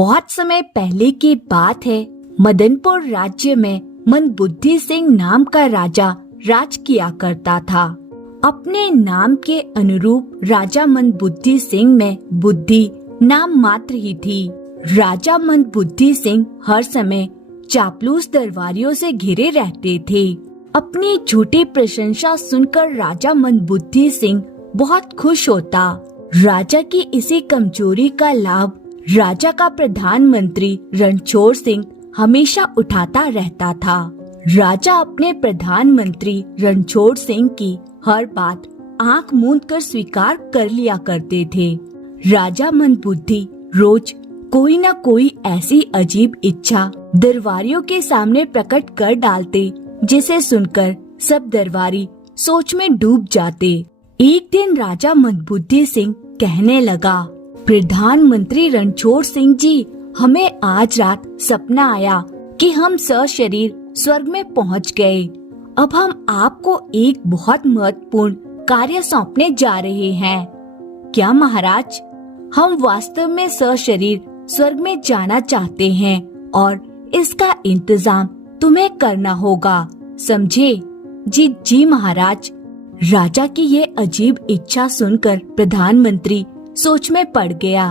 बहुत समय पहले की बात है। मदनपुर राज्य में मंदबुद्धि सिंह नाम का राजा राज किया करता था। अपने नाम के अनुरूप राजा मंदबुद्धि सिंह में बुद्धि नाम मात्र ही थी। राजा मंदबुद्धि सिंह हर समय चापलूस दरबारियों से घिरे रहते थे। अपनी झूठी प्रशंसा सुनकर राजा मंदबुद्धि सिंह बहुत खुश होता। राजा की इसी कमजोरी का लाभ राजा का प्रधानमंत्री रणछोड़ सिंह हमेशा उठाता रहता था। राजा अपने प्रधानमंत्री रणछोड़ सिंह की हर बात आंख मूंद कर स्वीकार कर लिया करते थे। राजा मंदबुद्धि रोज कोई न कोई ऐसी अजीब इच्छा दरबारियों के सामने प्रकट कर डालते, जिसे सुनकर सब दरबारी सोच में डूब जाते। एक दिन राजा मंदबुद्धि सिंह कहने लगा, प्रधानमंत्री रणछोड़ सिंह जी, हमें आज रात सपना आया कि हम सशरीर स्वर्ग में पहुंच गए। अब हम आपको एक बहुत महत्वपूर्ण कार्य सौंपने जा रहे हैं। क्या महाराज? हम वास्तव में सशरीर स्वर्ग में जाना चाहते हैं और इसका इंतजाम तुम्हें करना होगा, समझे? जी महाराज। राजा की ये अजीब इच्छा सुनकर प्रधानमंत्री सोच में पड़ गया।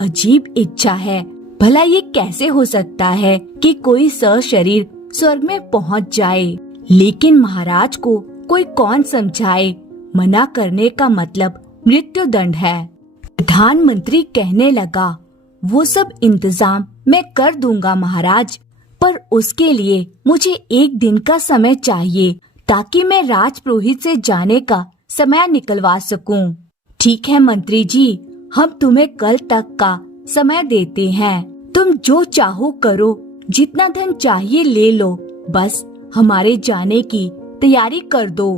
अजीब इच्छा है, भला ये कैसे हो सकता है कि कोई सशरीर स्वर्ग में पहुंच जाए? लेकिन महाराज को कोई कौन समझाए, मना करने का मतलब मृत्युदंड है। प्रधानमंत्री कहने लगा, वो सब इंतजाम मैं कर दूंगा महाराज, पर उसके लिए मुझे एक दिन का समय चाहिए ताकि मैं राजपुरोहित से जाने का समय निकलवा सकूं। ठीक है मंत्री जी, हम तुम्हें कल तक का समय देते हैं। तुम जो चाहो करो, जितना धन चाहिए ले लो, बस हमारे जाने की तैयारी कर दो।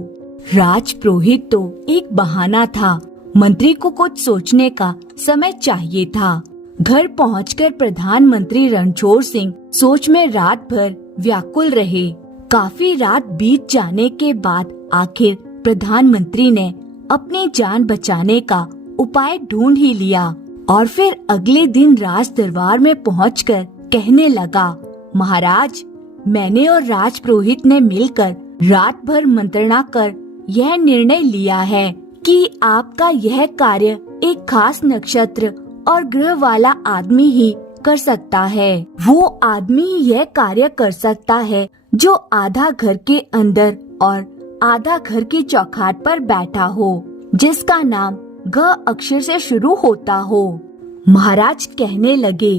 राजपुरोहित तो एक बहाना था, मंत्री को कुछ सोचने का समय चाहिए था। घर पहुंचकर प्रधानमंत्री रणछोड़ सिंह सोच में रात भर व्याकुल रहे। काफी रात बीत जाने के बाद आखिर प्रधानमंत्री ने अपनी जान बचाने का उपाय ढूंढ ही लिया और फिर अगले दिन राज दरबार में पहुंचकर कहने लगा, महाराज, मैंने और राजपुरोहित ने मिलकर रात भर मंत्रणा कर यह निर्णय लिया है कि आपका यह कार्य एक खास नक्षत्र और ग्रह वाला आदमी ही कर सकता है। वो आदमी यह कार्य कर सकता है जो आधा घर के अंदर और आधा घर की चौखाट पर बैठा हो, जिसका नाम ग अक्षर से शुरू होता हो। महाराज कहने लगे,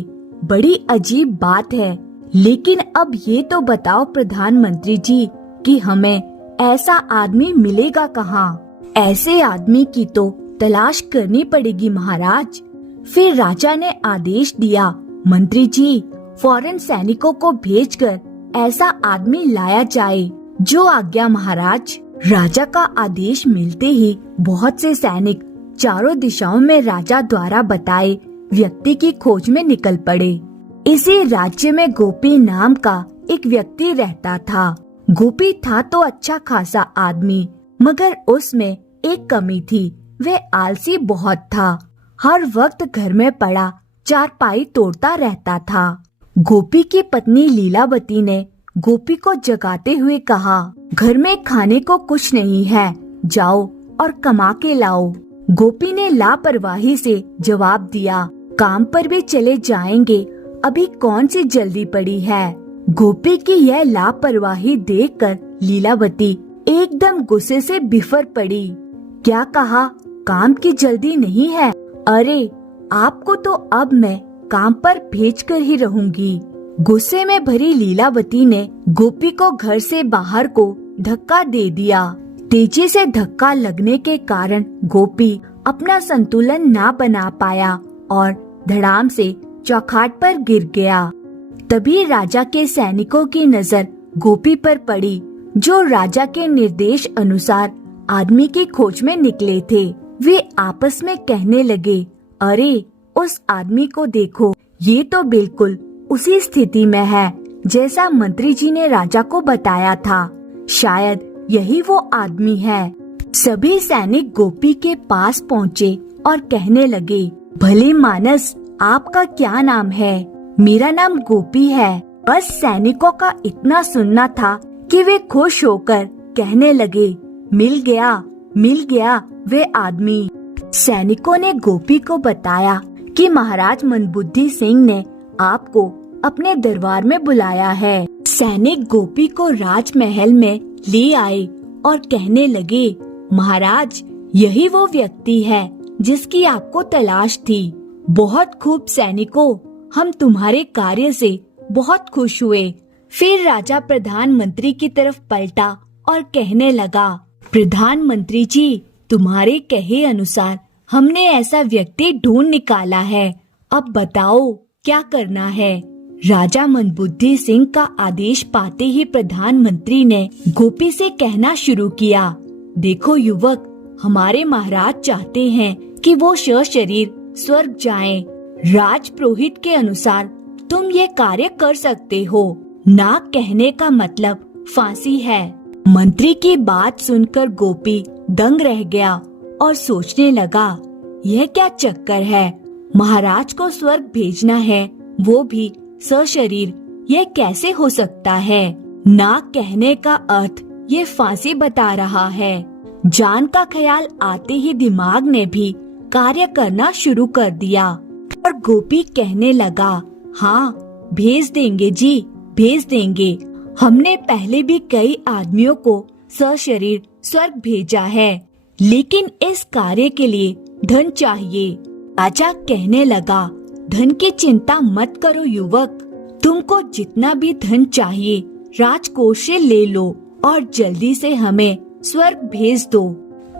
बड़ी अजीब बात है, लेकिन अब ये तो बताओ प्रधानमंत्री जी कि हमें ऐसा आदमी मिलेगा कहाँ? ऐसे आदमी की तो तलाश करनी पड़ेगी महाराज। फिर राजा ने आदेश दिया, मंत्री जी, फौरन सैनिकों को भेजकर ऐसा आदमी लाया जाए। जो आज्ञा महाराज। राजा का आदेश मिलते ही बहुत से सैनिक चारों दिशाओं में राजा द्वारा बताए व्यक्ति की खोज में निकल पड़े। इसी राज्य में गोपी नाम का एक व्यक्ति रहता था। गोपी था तो अच्छा खासा आदमी, मगर उसमें एक कमी थी, वह आलसी बहुत था। हर वक्त घर में पड़ा चारपाई तोड़ता रहता था। गोपी की पत्नी लीलावती ने गोपी को जगाते हुए कहा, घर में खाने को कुछ नहीं है, जाओ और कमा के लाओ। गोपी ने लापरवाही से जवाब दिया, काम पर भी चले जाएंगे, अभी कौन सी जल्दी पड़ी है। गोपी की यह लापरवाही देखकर लीलावती एकदम गुस्से से बिफर पड़ी। क्या कहा, काम की जल्दी नहीं है? अरे, आपको तो अब मैं काम पर भेजकर ही रहूंगी। गुस्से में भरी लीलावती ने गोपी को घर से बाहर को धक्का दे दिया। तेजी से धक्का लगने के कारण गोपी अपना संतुलन ना बना पाया और धड़ाम से चौखाट पर गिर गया। तभी राजा के सैनिकों की नजर गोपी पर पड़ी, जो राजा के निर्देश अनुसार आदमी की खोज में निकले थे। वे आपस में कहने लगे, अरे, उस आदमी को देखो, ये तो बिल्कुल उसी स्थिति में है जैसा मंत्री जी ने राजा को बताया था। शायद यही वो आदमी है। सभी सैनिक गोपी के पास पहुँचे और कहने लगे, भले मानस, आपका क्या नाम है? मेरा नाम गोपी है। बस सैनिकों का इतना सुनना था कि वे खुश होकर कहने लगे, मिल गया वे आदमी। सैनिकों ने गोपी को बताया कि महाराज मंदबुद्धि सिंह ने आपको अपने दरबार में बुलाया है। सैनिक गोपी को राजमहल में ले आए और कहने लगे, महाराज, यही वो व्यक्ति है जिसकी आपको तलाश थी। बहुत खूब सैनिकों, हम तुम्हारे कार्य से बहुत खुश हुए। फिर राजा प्रधानमंत्री की तरफ पलटा और कहने लगा, प्रधानमंत्री जी, तुम्हारे कहे अनुसार हमने ऐसा व्यक्ति ढूंढ निकाला है। अब बताओ क्या करना है? राजा मंदबुद्धि सिंह का आदेश पाते ही प्रधानमंत्री ने गोपी से कहना शुरू किया, देखो युवक, हमारे महाराज चाहते हैं कि वो सशरीर स्वर्ग जाएं। राजपुरोहित के अनुसार तुम ये कार्य कर सकते हो। ना कहने का मतलब फांसी है। मंत्री की बात सुनकर गोपी दंग रह गया और सोचने लगा, यह क्या चक्कर है? महाराज को स्वर्ग भेजना है, वो भी सशरीर। यह कैसे हो सकता है? ना कहने का अर्थ ये फांसी बता रहा है। जान का ख्याल आते ही दिमाग ने भी कार्य करना शुरू कर दिया और गोपी कहने लगा, हाँ, भेज देंगे जी, भेज देंगे। हमने पहले भी कई आदमियों को सशरीर स्वर्ग भेजा है, लेकिन इस कार्य के लिए धन चाहिए। राजा कहने लगा, धन की चिंता मत करो युवक, तुमको जितना भी धन चाहिए राजकोष से ले लो और जल्दी से हमें स्वर्ग भेज दो।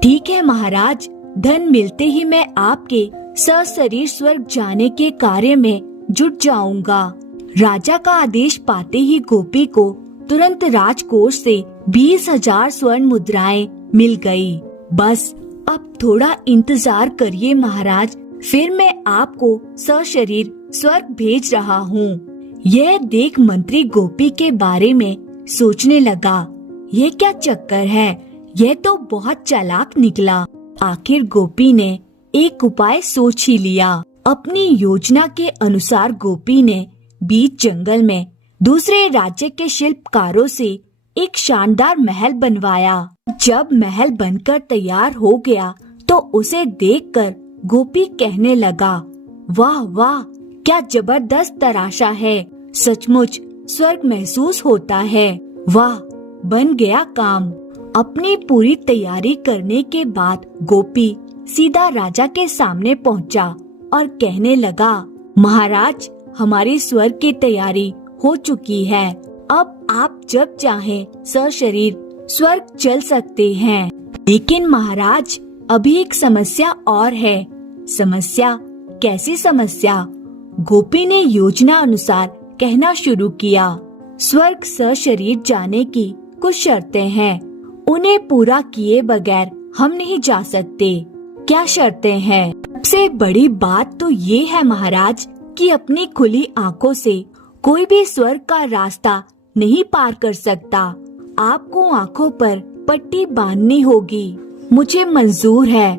ठीक है महाराज, धन मिलते ही मैं आपके सशरीर स्वर्ग जाने के कार्य में जुट जाऊंगा। राजा का आदेश पाते ही गोपी को तुरंत राजकोष से 20,000 स्वर्ण मुद्राएं मिल गई। बस अब थोड़ा इंतजार करिए महाराज, फिर मैं आपको सशरीर स्वर्ग भेज रहा हूँ। यह देख मंत्री गोपी के बारे में सोचने लगा, यह क्या चक्कर है? यह तो बहुत चालाक निकला। आखिर गोपी ने एक उपाय सोच ही लिया। अपनी योजना के अनुसार गोपी ने बीच जंगल में दूसरे राज्य के शिल्पकारों से एक शानदार महल बनवाया। जब महल बनकर तैयार हो गया तो उसे देखकर गोपी कहने लगा, वाह वाह, क्या जबरदस्त तराशा है। सचमुच स्वर्ग महसूस होता है। वाह, बन गया काम। अपनी पूरी तैयारी करने के बाद गोपी सीधा राजा के सामने पहुंचा और कहने लगा, महाराज, हमारी स्वर्ग की तैयारी हो चुकी है। अब आप जब चाहें सशरीर स्वर्ग चल सकते हैं। लेकिन महाराज, अभी एक समस्या और है। समस्या? कैसी समस्या? गोपी ने योजना अनुसार कहना शुरू किया, स्वर्ग सशरीर जाने की कुछ शर्तें हैं, उन्हें पूरा किए बगैर हम नहीं जा सकते। क्या शर्तें हैं? सबसे बड़ी बात तो ये है महाराज कि अपनी खुली आंखों से कोई भी स्वर्ग का रास्ता नहीं पार कर सकता। आपको आंखों पर पट्टी बांधनी होगी। मुझे मंजूर है।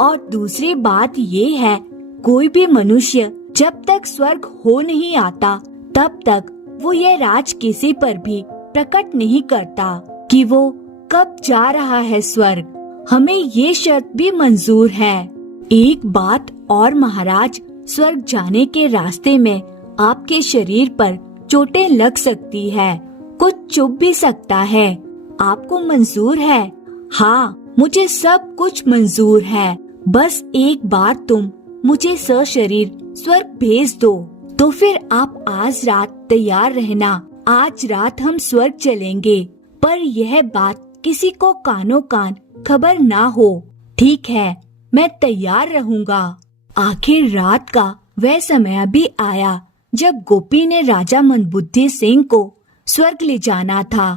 और दूसरी बात ये है, कोई भी मनुष्य जब तक स्वर्ग हो नहीं आता तब तक वो ये राज किसी पर भी प्रकट नहीं करता कि वो कब जा रहा है स्वर्ग। हमें ये शर्त भी मंजूर है। एक बात और महाराज, स्वर्ग जाने के रास्ते में आपके शरीर पर चोटें लग सकती है, कुछ चुभ भी सकता है। आपको मंजूर है? हाँ, मुझे सब कुछ मंजूर है। बस एक बार तुम मुझे सशरीर स्वर्ग भेज दो। तो फिर आप आज रात तैयार रहना। आज रात हम स्वर्ग चलेंगे, पर यह बात किसी को कानो कान खबर ना हो। ठीक है, मैं तैयार रहूँगा। आखिर रात का वह समय भी आया जब गोपी ने राजा मंदबुद्धि सिंह को स्वर्ग ले जाना था।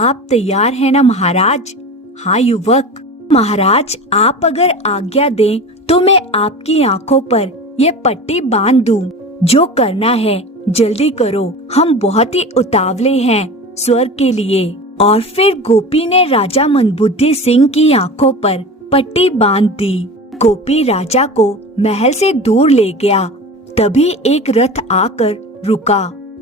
आप तैयार हैं ना महाराज? हाँ युवक। महाराज, आप अगर आज्ञा दें तो मैं आपकी आंखों पर यह पट्टी बांध दूं। जो करना है जल्दी करो, हम बहुत ही उतावले हैं स्वर्ग के लिए। और फिर गोपी ने राजा मंदबुद्धि सिंह की आंखों पर पट्टी बांध दी। गोपी राजा को महल से दूर ले गया। तभी एक रथ आकर रुका।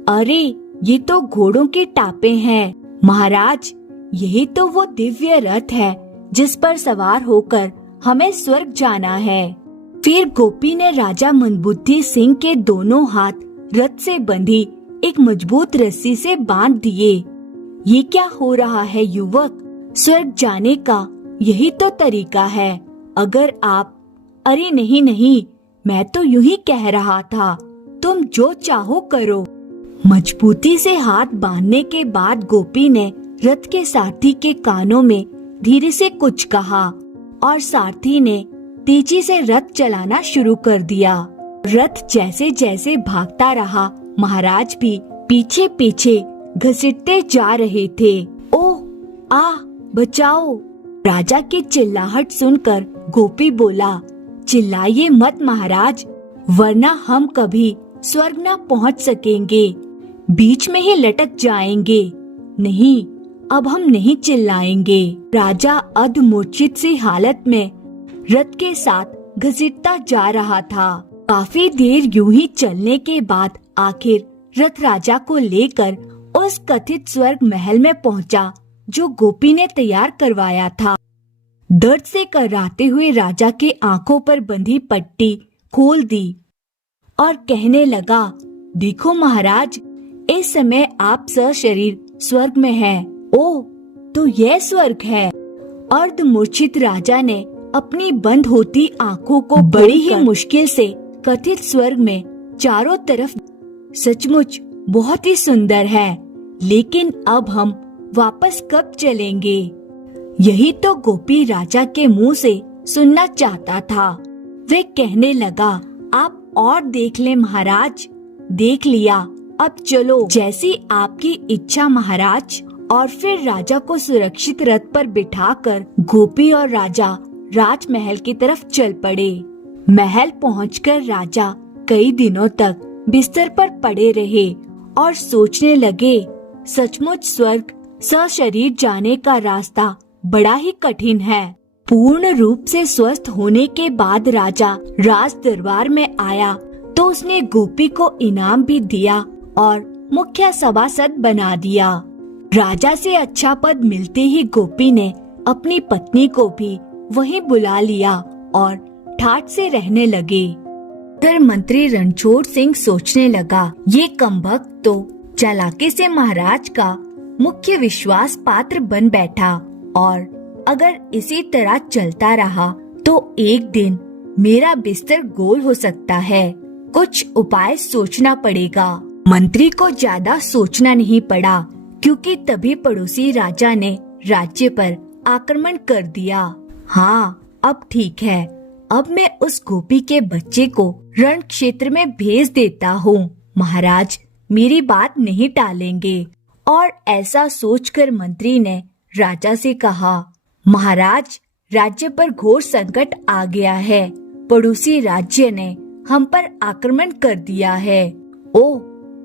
अरे, ये तो घोड़ों के टापे हैं। महाराज, यही तो वो दिव्य रथ है जिस पर सवार होकर हमें स्वर्ग जाना है। फिर गोपी ने राजा मंदबुद्धि सिंह के दोनों हाथ रथ से बंधी एक मजबूत रस्सी से बांध दिए। ये क्या हो रहा है युवक? स्वर्ग जाने का यही तो तरीका है। अगर आप अरे नहीं नहीं, मैं तो यूं ही कह रहा था, तुम जो चाहो करो। मजबूती से हाथ बांधने के बाद गोपी ने रथ के सारथी के कानों में धीरे से कुछ कहा और सारथी ने तेजी से रथ चलाना शुरू कर दिया। रथ जैसे जैसे भागता रहा, महाराज भी पीछे पीछे घसीटते जा रहे थे। ओह, बचाओ! राजा की चिल्लाहट सुनकर गोपी बोला, चिल्लाइए मत महाराज, वरना हम कभी स्वर्ग न पहुंच सकेंगे, बीच में ही लटक जाएंगे। नहीं, अब हम नहीं चिल्लाएंगे। राजा अधमूर्छित सी हालत में रथ के साथ घसीटता जा रहा था। काफी देर यूं ही चलने के बाद आखिर रथ राजा को लेकर उस कथित स्वर्ग महल में पहुंचा जो गोपी ने तैयार करवाया था। दर्द से कराहते हुए राजा के आंखों पर बंधी पट्टी खोल दी और कहने लगा, देखो महाराज, इस समय आप सशरीर स्वर्ग में हैं। ओह, तो यह स्वर्ग है। अर्धमूर्छित राजा ने अपनी बंद होती आंखों को बड़ी ही मुश्किल से कथित स्वर्ग में चारों तरफ, सचमुच बहुत ही सुंदर है, लेकिन अब हम वापस कब चलेंगे? यही तो गोपी राजा के मुंह से सुनना चाहता था। वे कहने लगा, आप और देख ले महाराज। देख लिया, अब चलो, जैसी आपकी इच्छा महाराज। और फिर राजा को सुरक्षित रथ पर बिठाकर गोपी और राजा राजमहल की तरफ चल पड़े। महल पहुंचकर राजा कई दिनों तक बिस्तर पर पड़े रहे और सोचने लगे, सचमुच स्वर्ग सशरीर जाने का रास्ता बड़ा ही कठिन है। पूर्ण रूप से स्वस्थ होने के बाद राजा राज दरबार में आया तो उसने गोपी को इनाम भी दिया और मुख्य सभासद बना दिया। राजा से अच्छा पद मिलते ही गोपी ने अपनी पत्नी को भी वहीं बुला लिया और ठाठ से रहने लगे। फिर मंत्री रणछोड़ सिंह सोचने लगा, ये कमबख्त तो चालाकी से महाराज का मुख्य विश्वास पात्र बन बैठा और अगर इसी तरह चलता रहा तो एक दिन मेरा बिस्तर गोल हो सकता है। कुछ उपाय सोचना पड़ेगा। मंत्री को ज्यादा सोचना नहीं पड़ा क्योंकि तभी पड़ोसी राजा ने राज्य पर आक्रमण कर दिया। हाँ, अब ठीक है। अब मैं उस गोपी के बच्चे को रण क्षेत्र में भेज देता हूँ। महाराज मेरी बात नहीं टालेंगे। और ऐसा सोचकर मंत्री ने राजा से कहा, महाराज, राज्य पर घोर संकट आ गया है। पड़ोसी राज्य ने हम पर आक्रमण कर दिया है। ओह,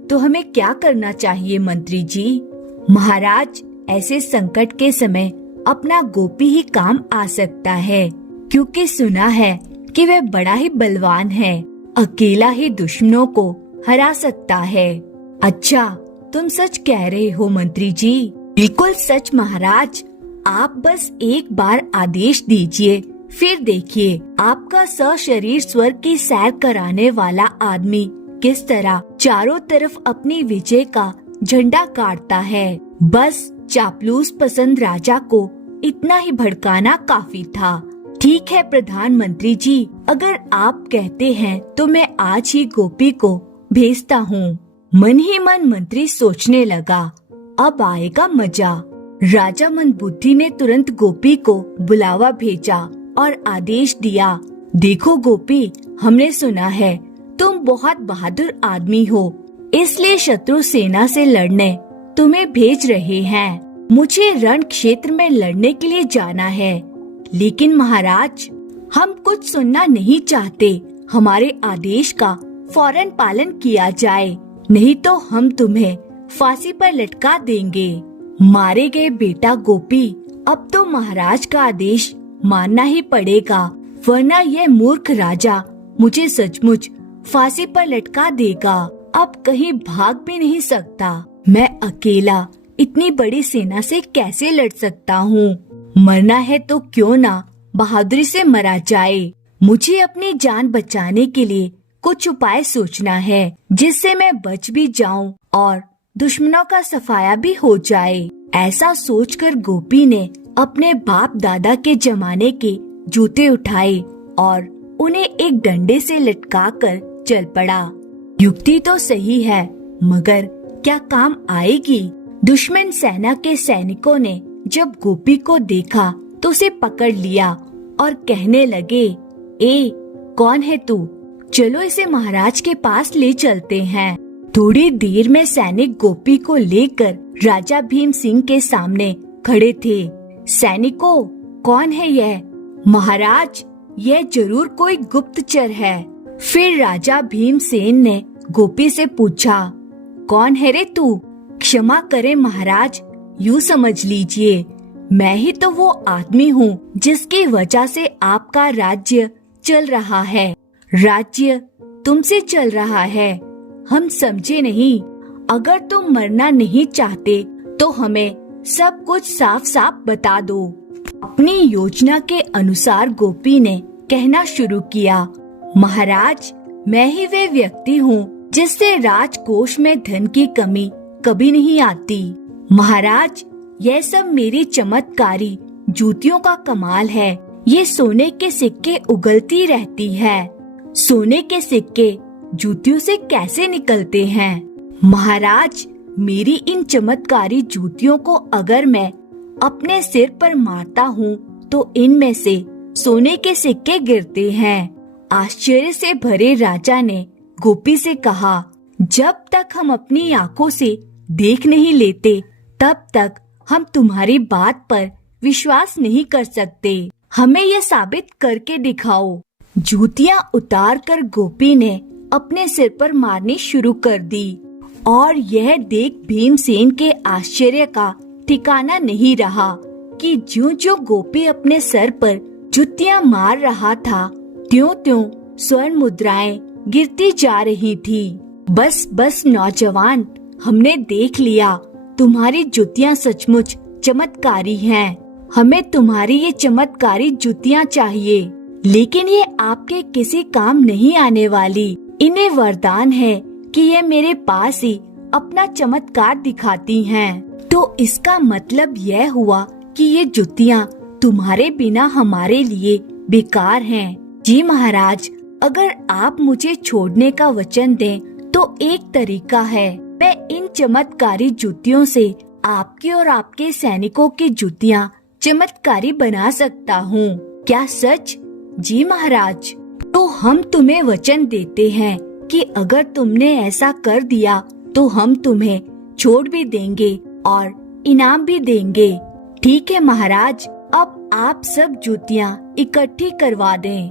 तो हमें क्या करना चाहिए मंत्री जी? महाराज, ऐसे संकट के समय अपना गोपी ही काम आ सकता है, क्योंकि सुना है कि वह बड़ा ही बलवान है, अकेला ही दुश्मनों को हरा सकता है। अच्छा, तुम सच कह रहे हो मंत्री जी। बिल्कुल सच महाराज। आप बस एक बार आदेश दीजिए, फिर देखिए आपका सशरीर स्वर्ग की सैर कराने वाला आदमी किस तरह चारों तरफ अपनी विजय का झंडा गाड़ता है। बस चापलूस पसंद राजा को इतना ही भड़काना काफी था। ठीक है प्रधानमंत्री जी, अगर आप कहते हैं तो मैं आज ही गोपी को भेजता हूँ। मन ही मन मंत्री सोचने लगा, अब आएगा मजा। राजा मंदबुद्धि ने तुरंत गोपी को बुलावा भेजा और आदेश दिया, देखो गोपी, हमने सुना है तुम बहुत बहादुर आदमी हो, इसलिए शत्रु सेना से लड़ने तुम्हें भेज रहे हैं। मुझे रण क्षेत्र में लड़ने के लिए जाना है, लेकिन महाराज हम कुछ सुनना नहीं चाहते। हमारे आदेश का फौरन पालन किया जाए, नहीं तो हम तुम्हें फांसी पर लटका देंगे। मारे गए बेटा गोपी, अब तो महाराज का आदेश मानना ही पड़ेगा, वरना यह मूर्ख राजा मुझे सचमुच फांसी पर लटका देगा। अब कहीं भाग भी नहीं सकता। मैं अकेला इतनी बड़ी सेना से कैसे लड़ सकता हूँ? मरना है तो क्यों ना बहादुरी से मरा जाए। मुझे अपनी जान बचाने के लिए कुछ उपाय सोचना है, जिससे मैं बच भी जाऊं और दुश्मनों का सफाया भी हो जाए। ऐसा सोचकर गोपी ने अपने बाप दादा के जमाने के जूते उठाए और उन्हें एक डंडे से लटकाकर चल पड़ा। युक्ति तो सही है, मगर क्या काम आएगी? दुश्मन सेना के सैनिकों ने जब गोपी को देखा तो उसे पकड़ लिया और कहने लगे, ए, कौन है तू? चलो इसे महाराज के पास ले चलते हैं। थोड़ी देर में सैनिक गोपी को लेकर राजा भीम सिंह के सामने खड़े थे। सैनिकों, कौन है यह? महाराज, यह जरूर कोई गुप्तचर है। फिर राजा भीमसेन ने गोपी से पूछा, कौन है रे तू? क्षमा करें महाराज, यूँ समझ लीजिए, मैं ही तो वो आदमी हूँ जिसकी वजह से आपका राज्य चल रहा है। राज्य तुमसे चल रहा है, हम समझे नहीं। अगर तुम मरना नहीं चाहते तो हमें सब कुछ साफ साफ बता दो। अपनी योजना के अनुसार गोपी ने कहना शुरू किया, महाराज, मैं ही वे व्यक्ति हूँ जिससे राजकोष में धन की कमी कभी नहीं आती। महाराज, यह सब मेरी चमत्कारी जूतियों का कमाल है। ये सोने के सिक्के उगलती रहती है। सोने के सिक्के जूतियों से कैसे निकलते हैं? महाराज, मेरी इन चमत्कारी जूतियों को अगर मैं अपने सिर पर मारता हूँ तो इनमें से सोने के सिक्के गिरते हैं। आश्चर्य से भरे राजा ने गोपी से कहा, जब तक हम अपनी आँखों से देख नहीं लेते तब तक हम तुम्हारी बात पर विश्वास नहीं कर सकते। हमें यह साबित करके दिखाओ। जूतियाँ उतारकर गोपी ने अपने सिर पर मारनी शुरू कर दी और यह देख भीमसेन के आश्चर्य का ठिकाना नहीं रहा कि ज्यों-ज्यों गोपी अपने सर पर जूतियाँ मार रहा था, त्यों-त्यों स्वर्ण मुद्राएं गिरती जा रही थी। बस बस नौजवान, हमने देख लिया, तुम्हारी जूतियाँ सचमुच चमत्कारी हैं। हमें तुम्हारी ये चमत्कारी जूतियाँ चाहिए, लेकिन ये आपके किसी काम नहीं आने वाली। इन्हें वरदान है कि ये मेरे पास ही अपना चमत्कार दिखाती हैं। तो इसका मतलब यह हुआ कि ये जूतियाँ तुम्हारे बिना हमारे लिए बेकार हैं। जी महाराज, अगर आप मुझे छोड़ने का वचन दें तो एक तरीका है, मैं इन चमत्कारी जूतियों से आपकी और आपके सैनिकों की जूतियाँ चमत्कारी बना सकता हूँ। क्या सच? जी महाराज। तो हम तुम्हें वचन देते हैं कि अगर तुमने ऐसा कर दिया तो हम तुम्हें छोड़ भी देंगे और इनाम भी देंगे। ठीक है महाराज, अब आप सब जूतियाँ इकट्ठी करवा दें।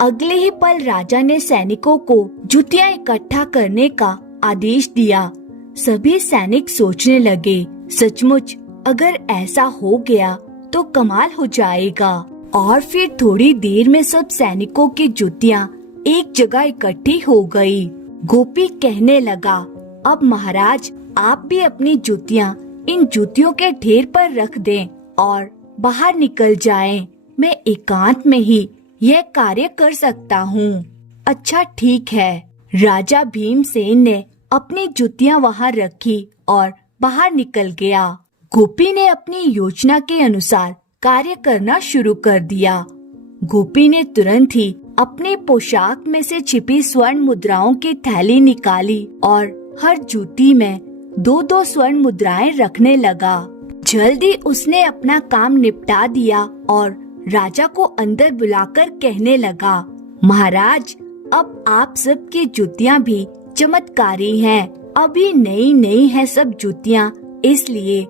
अगले ही पल राजा ने सैनिकों को जूतियाँ इकट्ठा करने का आदेश दिया। सभी सैनिक सोचने लगे, सचमुच अगर ऐसा हो गया तो कमाल हो जाएगा। और फिर थोड़ी देर में सब सैनिकों की जूतियाँ एक जगह इकट्ठी हो गई। गोपी कहने लगा, अब महाराज, आप भी अपनी जूतियाँ इन जूतियों के ढेर पर रख दें और बाहर निकल जाएं। मैं एकांत में ही यह कार्य कर सकता हूँ। अच्छा ठीक है। राजा भीमसेन ने अपनी जूतियाँ वहाँ रखी और बाहर निकल गया। गोपी ने अपनी योजना के अनुसार कार्य करना शुरू कर दिया। गोपी ने तुरंत ही अपने पोशाक में से छिपी स्वर्ण मुद्राओं की थैली निकाली और हर जूती में 2-2 स्वर्ण मुद्राएं रखने लगा। जल्दी उसने अपना काम निपटा दिया और राजा को अंदर बुलाकर कहने लगा, महाराज, अब आप सब की जूतियाँ भी चमत्कारी हैं। अभी नई नई है सब जूतियाँ, इसलिए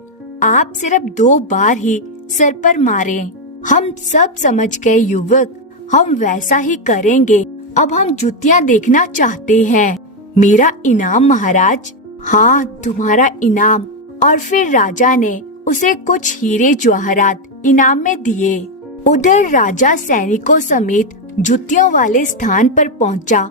आप सिर्फ 2 बार ही सर पर मारें। हम सब समझ गए युवक, हम वैसा ही करेंगे। अब हम जूतियाँ देखना चाहते हैं। मेरा इनाम महाराज। हाँ, तुम्हारा इनाम। और फिर राजा ने उसे कुछ हीरे जवाहरात इनाम में दिए। उधर राजा सैनिकों समेत जूतियों वाले स्थान पर पहुंचा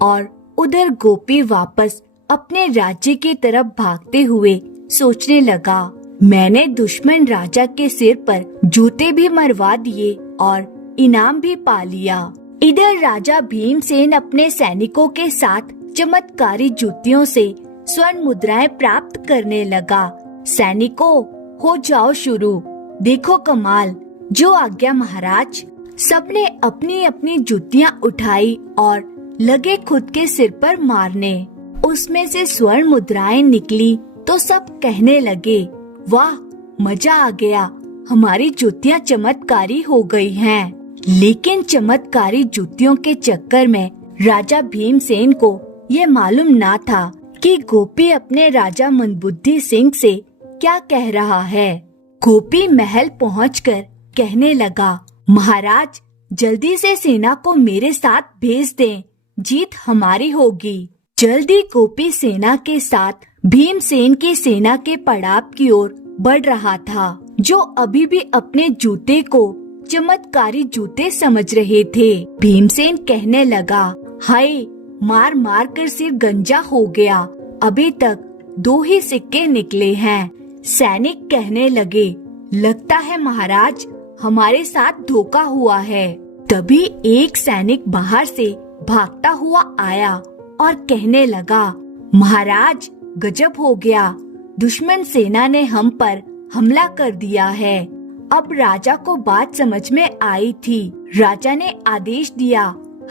और उधर गोपी वापस अपने राज्य की तरफ भागते हुए सोचने लगा, मैंने दुश्मन राजा के सिर पर जूते भी मरवा दिए और इनाम भी पा लिया। इधर राजा भीमसेन अपने सैनिकों के साथ चमत्कारी जूतियों से स्वर्ण मुद्राएं प्राप्त करने लगा। सैनिकों, हो जाओ शुरू, देखो कमाल, जो आज्ञा महाराज। सबने अपनी अपनी जूतियां उठाई और लगे खुद के सिर पर मारने। उसमें से स्वर्ण मुद्राएं निकली तो सब कहने लगे, वाह मजा आ गया, हमारी जूतियां चमत्कारी हो गई हैं। लेकिन चमत्कारी जूतियों के चक्कर में राजा भीमसेन को ये मालूम ना था कि गोपी अपने राजा मंदबुद्धि सिंह से क्या कह रहा है। गोपी महल पहुंचकर कहने लगा, महाराज जल्दी से सेना को मेरे साथ भेज दें, जीत हमारी होगी। जल्दी गोपी सेना के साथ भीमसेन की सेना के पड़ाव की ओर बढ़ रहा था, जो अभी भी अपने जूते को चमत्कारी जूते समझ रहे थे। भीमसेन कहने लगा, हाय मार मार कर सिर गंजा हो गया, अभी तक 2 ही सिक्के निकले हैं। सैनिक कहने लगे, लगता है महाराज हमारे साथ धोखा हुआ है। तभी एक सैनिक बाहर से भागता हुआ आया और कहने लगा, महाराज गजब हो गया, दुश्मन सेना ने हम पर हमला कर दिया है। अब राजा को बात समझ में आई थी। राजा ने आदेश दिया,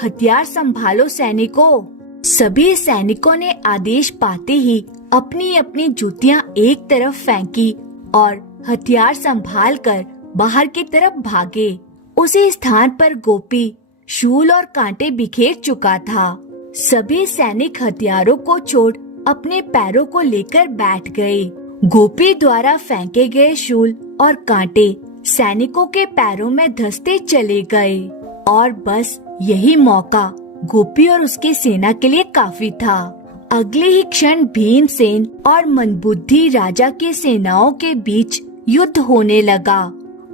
हथियार संभालो सैनिकों। सभी सैनिकों ने आदेश पाते ही अपनी अपनी जूतियां एक तरफ फेंकी और हथियार संभालकर बाहर की तरफ भागे। उसी स्थान पर गोपी शूल और कांटे बिखेर चुका था। सभी सैनिक हथियारों को छोड़ अपने पैरों को लेकर बैठ गए। गोपी द्वारा फेंके गए शूल और कांटे सैनिकों के पैरों में धंसते चले गए और बस यही मौका गोपी और उसकी सेना के लिए काफी था। अगले ही क्षण भीमसेन और मंदबुद्धि राजा की सेनाओं के बीच युद्ध होने लगा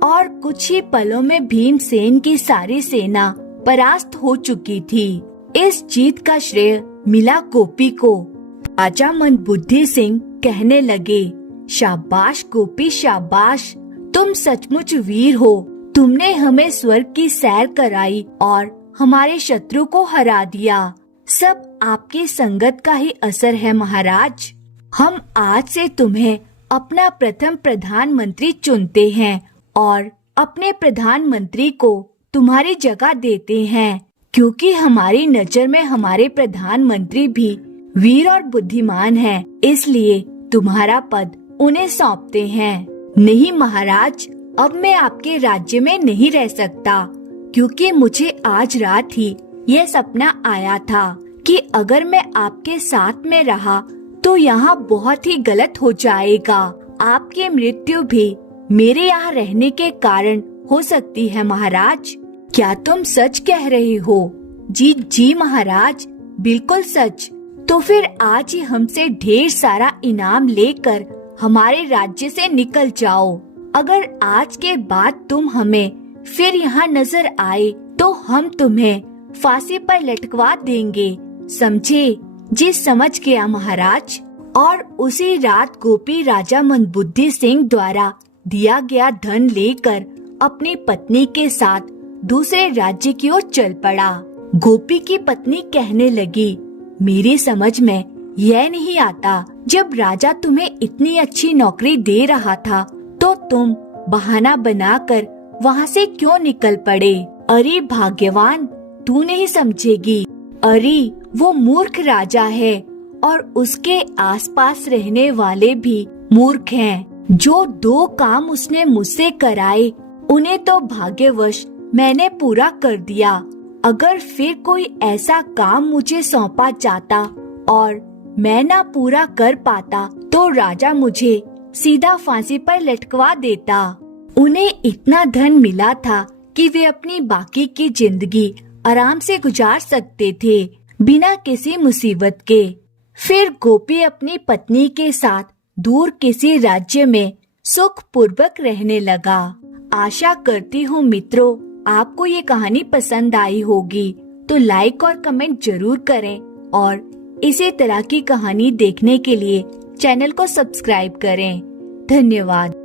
और कुछ ही पलों में भीमसेन की सारी सेना परास्त हो चुकी थी। इस जीत का श्रेय मिला गोपी को। राजा मंदबुद्धि सिंह कहने लगे, शाबाश गोपी शाबाश, तुम सचमुच वीर हो। तुमने हमें स्वर्ग की सैर कराई और हमारे शत्रु को हरा दिया। सब आपकी संगत का ही असर है महाराज। हम आज से तुम्हें अपना प्रथम प्रधानमंत्री चुनते हैं और अपने प्रधानमंत्री को तुम्हारी जगह देते हैं, क्योंकि हमारी नजर में हमारे प्रधानमंत्री भी वीर और बुद्धिमान हैं, इसलिए तुम्हारा पद उन्हें सौंपते हैं। नहीं महाराज, अब मैं आपके राज्य में नहीं रह सकता, क्योंकि मुझे आज रात ही यह सपना आया था कि अगर मैं आपके साथ में रहा तो यहाँ बहुत ही गलत हो जाएगा। आपकी मृत्यु भी मेरे यहाँ रहने के कारण हो सकती है महाराज। क्या तुम सच कह रहे हो? जी जी महाराज, बिल्कुल सच। तो फिर आज ही हमसे ढेर सारा इनाम लेकर हमारे राज्य से निकल जाओ। अगर आज के बाद तुम हमें फिर यहाँ नजर आए तो हम तुम्हें फांसी पर लटकवा देंगे, समझे? जी समझ गया महाराज। और उसी रात गोपी राजा मंदबुद्धि सिंह द्वारा दिया गया धन लेकर अपनी पत्नी के साथ दूसरे राज्य की ओर चल पड़ा। गोपी की पत्नी कहने लगी, मेरी समझ में यह नहीं आता, जब राजा तुम्हें इतनी अच्छी नौकरी दे रहा था तो तुम बहाना बनाकर वहाँ से क्यों निकल पड़े? अरे भाग्यवान, तू नहीं समझेगी। अरे वो मूर्ख राजा है और उसके आसपास रहने वाले भी मूर्ख हैं। जो 2 काम उसने मुझसे कराए उन्हें तो भाग्यवश मैंने पूरा कर दिया। अगर फिर कोई ऐसा काम मुझे सौंपा जाता और मैं ना पूरा कर पाता तो राजा मुझे सीधा फांसी पर लटकवा देता। उन्हें इतना धन मिला था कि वे अपनी बाकी की जिंदगी आराम से गुजार सकते थे, बिना किसी मुसीबत के। फिर गोपी अपनी पत्नी के साथ दूर किसी राज्य में सुख पूर्वक रहने लगा। आशा करती हूँ मित्रों, आपको ये कहानी पसंद आई होगी, तो लाइक और कमेंट जरूर करें और इसी तरह की कहानी देखने के लिए चैनल को सब्सक्राइब करें। धन्यवाद।